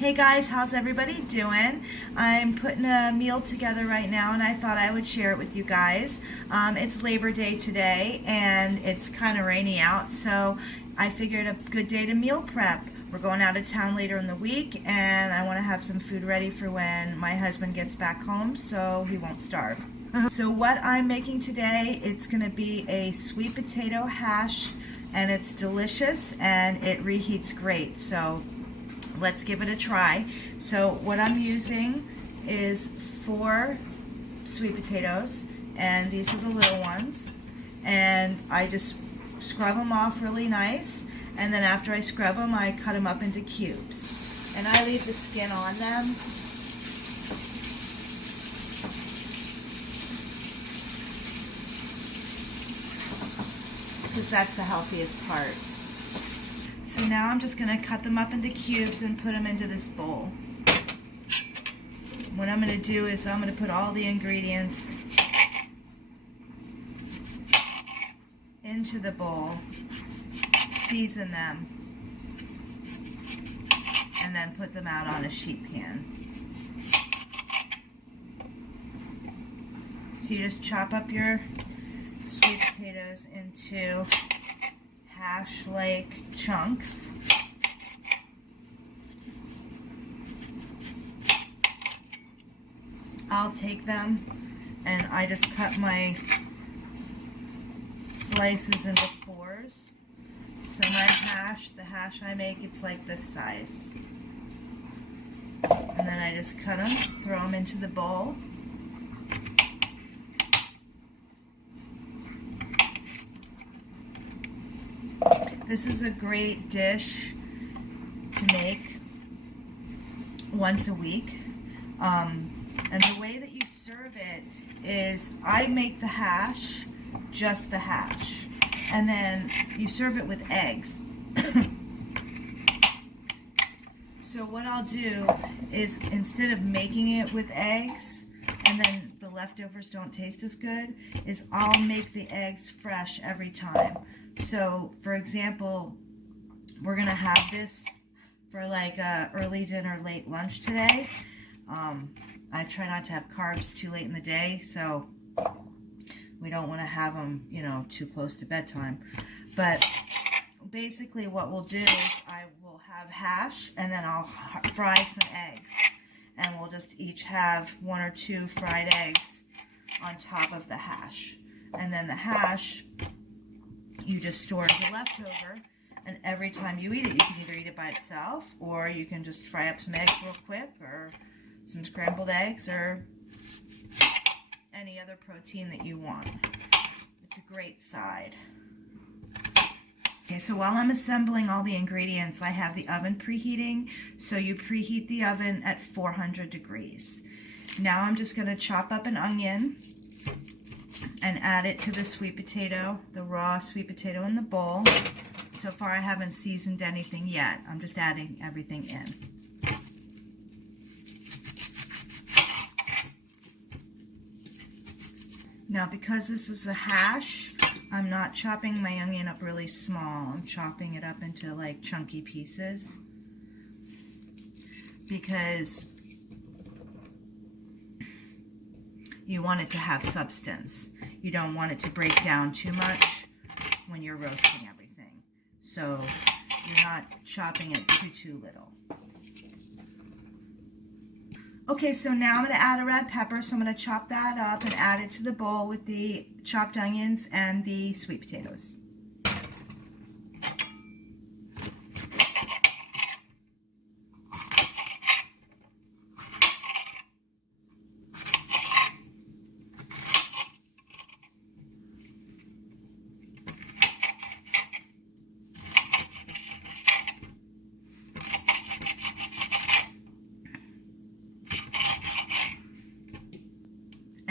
Hey guys, how's everybody doing? I'm putting a meal together right now and I thought I would share it with you guys. It's Labor Day today and it's kind of rainy out, so I figured a good day to meal prep. We're going out of town later in the week and I want to have some food ready for when my husband gets back home so he won't starve. So what I'm making today, it's going to be a sweet potato hash, and it's delicious and it reheats great. So let's give it a try. So what I'm using is 4 sweet potatoes, and these are the little ones, and I just scrub them off really nice, and then after I scrub them I cut them up into cubes, and I leave the skin on them. Because that's the healthiest part. So now I'm just going to cut them up into cubes and put them into this bowl. What I'm going to do is I'm going to put all the ingredients into the bowl, season them, and then put them out on a sheet pan. So you just chop up your sweet potatoes into hash-like chunks. I'll take them and I just cut my slices into 4s. So the hash I make, it's like this size. And then I just cut them, throw them into the bowl. This is a great dish to make once a week. And the way that you serve it is I make the hash, just the hash, and then you serve it with eggs. So what I'll do is, instead of making it with eggs and then the leftovers don't taste as good, is I'll make the eggs fresh every time. So, for example, we're going to have this for like a early dinner, late lunch today. I try not to have carbs too late in the day, so we don't want to have them, too close to bedtime. But basically what we'll do is I will have hash, and then I'll fry some eggs. And we'll just each have 1 or 2 fried eggs on top of the hash. And then the hash you just store as a leftover, and every time you eat it, you can either eat it by itself, or you can just fry up some eggs real quick, or some scrambled eggs, or any other protein that you want. It's a great side. Okay, so while I'm assembling all the ingredients, I have the oven preheating, so you preheat the oven at 400 degrees. Now I'm just going to chop up an onion and add it to the sweet potato, the raw sweet potato in the bowl. So far I haven't seasoned anything yet. I'm just adding everything in. Now, because this is a hash, I'm not chopping my onion up really small. I'm chopping it up into like chunky pieces, because you want it to have substance. You don't want it to break down too much when you're roasting everything. So you're not chopping it too little. Okay, so now I'm going to add a red pepper, so I'm going to chop that up and add it to the bowl with the chopped onions and the sweet potatoes.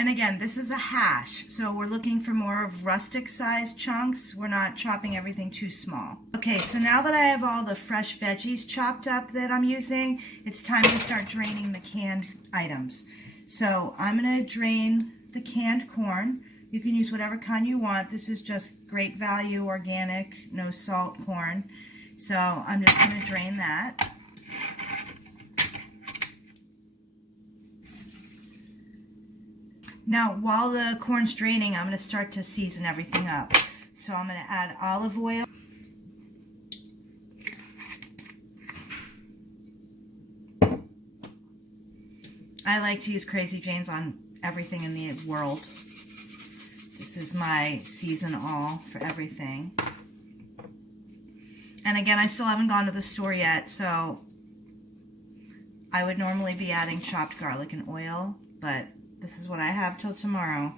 And again, this is a hash, so we're looking for more of rustic sized chunks. We're not chopping everything too small. Okay, so now that I have all the fresh veggies chopped up that I'm using, it's time to start draining the canned items. So I'm going to drain the canned corn. You can use whatever kind you want. This is just great value, organic, no salt corn. So I'm just going to drain that. Now, while the corn's draining, I'm going to start to season everything up. So I'm going to add olive oil. I like to use Crazy Jane's on everything in the world. This is my season all for everything. And again, I still haven't gone to the store yet, so I would normally be adding chopped garlic and oil, but this is what I have till tomorrow.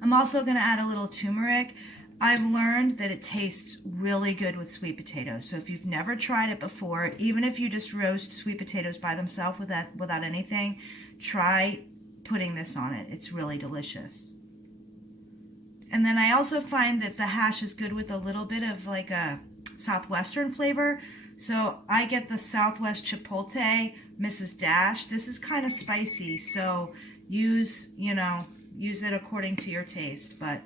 I'm also going to add a little turmeric. I've learned that it tastes really good with sweet potatoes. So if you've never tried it before, even if you just roast sweet potatoes by themselves without anything, try putting this on it. It's really delicious. And then I also find that the hash is good with a little bit of like a Southwestern flavor. So I get the Southwest Chipotle Mrs. Dash. This is kind of spicy, so use it according to your taste, but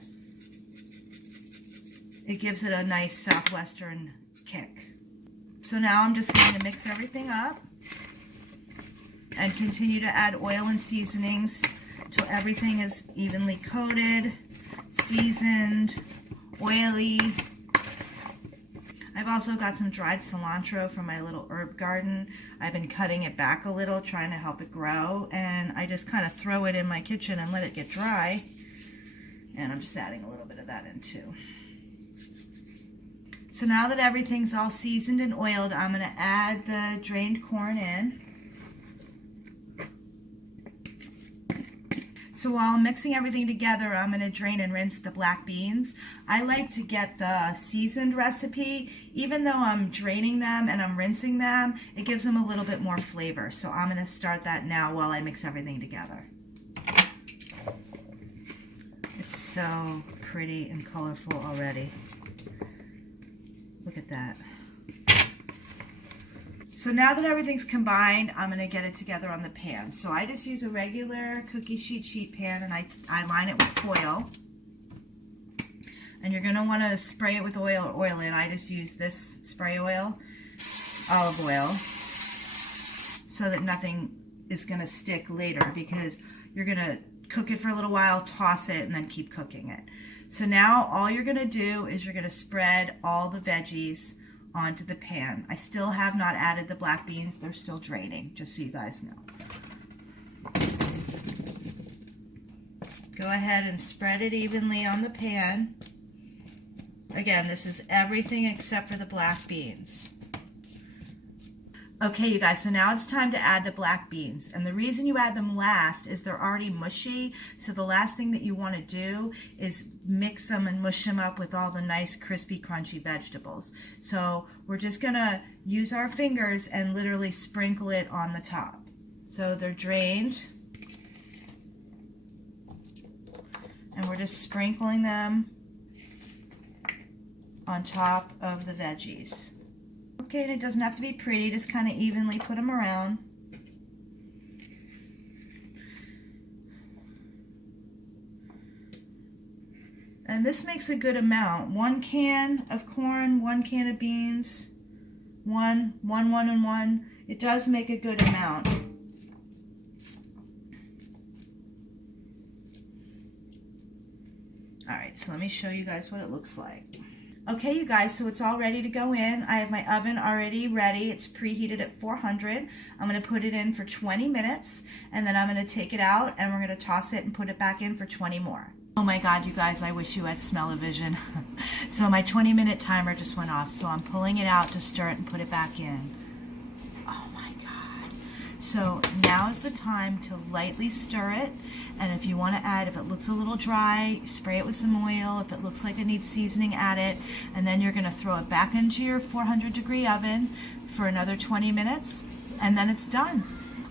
it gives it a nice Southwestern kick. So now I'm just going to mix everything up and continue to add oil and seasonings till everything is evenly coated, seasoned, oily. I've also got some dried cilantro from my little herb garden. I've been cutting it back a little, trying to help it grow, and I just kind of throw it in my kitchen and let it get dry. And I'm just adding a little bit of that in too. So now that everything's all seasoned and oiled, I'm going to add the drained corn in. So while I'm mixing everything together, I'm going to drain and rinse the black beans. I like to get the seasoned recipe. Even though I'm draining them and I'm rinsing them, it gives them a little bit more flavor. So I'm going to start that now while I mix everything together. It's so pretty and colorful already. Look at that. So now that everything's combined, I'm going to get it together on the pan. So I just use a regular cookie sheet pan, and I line it with foil. And you're going to want to spray it with oil or oil it. I just use this spray oil, olive oil, so that nothing is going to stick later, because you're going to cook it for a little while, toss it, and then keep cooking it. So now all you're going to do is you're going to spread all the veggies onto the pan. I still have not added the black beans. They're still draining, just so you guys know. Go ahead and spread it evenly on the pan. Again, this is everything except for the black beans. Okay, you guys, so now it's time to add the black beans. And the reason you add them last is they're already mushy. So the last thing that you want to do is mix them and mush them up with all the nice, crispy, crunchy vegetables. So we're just going to use our fingers and literally sprinkle it on the top. So they're drained. And we're just sprinkling them on top of the veggies. Okay, and it doesn't have to be pretty, just kind of evenly put them around. And this makes a good amount. 1 can of corn, 1 can of beans, one, and 1. It does make a good amount. Alright, so let me show you guys what it looks like. Okay, you guys, so it's all ready to go in. I have my oven already ready. It's preheated at 400. I'm going to put it in for 20 minutes, and then I'm going to take it out, and we're going to toss it and put it back in for 20 more. Oh my God, you guys, I wish you had smell-o-vision. So my 20-minute timer just went off, so I'm pulling it out to stir it and put it back in. Oh my God. So now is the time to lightly stir it, and if you want to add, if it looks a little dry, spray it with some oil. If it looks like it needs seasoning, add it, and then you're going to throw it back into your 400-degree oven for another 20 minutes, and then it's done.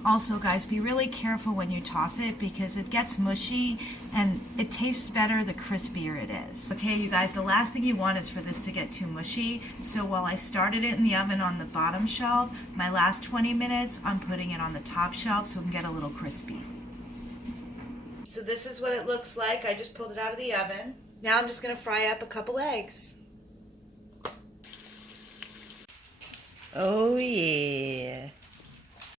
Also, guys, be really careful when you toss it, because it gets mushy and it tastes better the crispier it is. Okay, you guys, the last thing you want is for this to get too mushy. So while I started it in the oven on the bottom shelf, my last 20 minutes, I'm putting it on the top shelf so it can get a little crispy. So this is what it looks like. I just pulled it out of the oven. Now I'm just going to fry up a couple eggs. Oh yeah.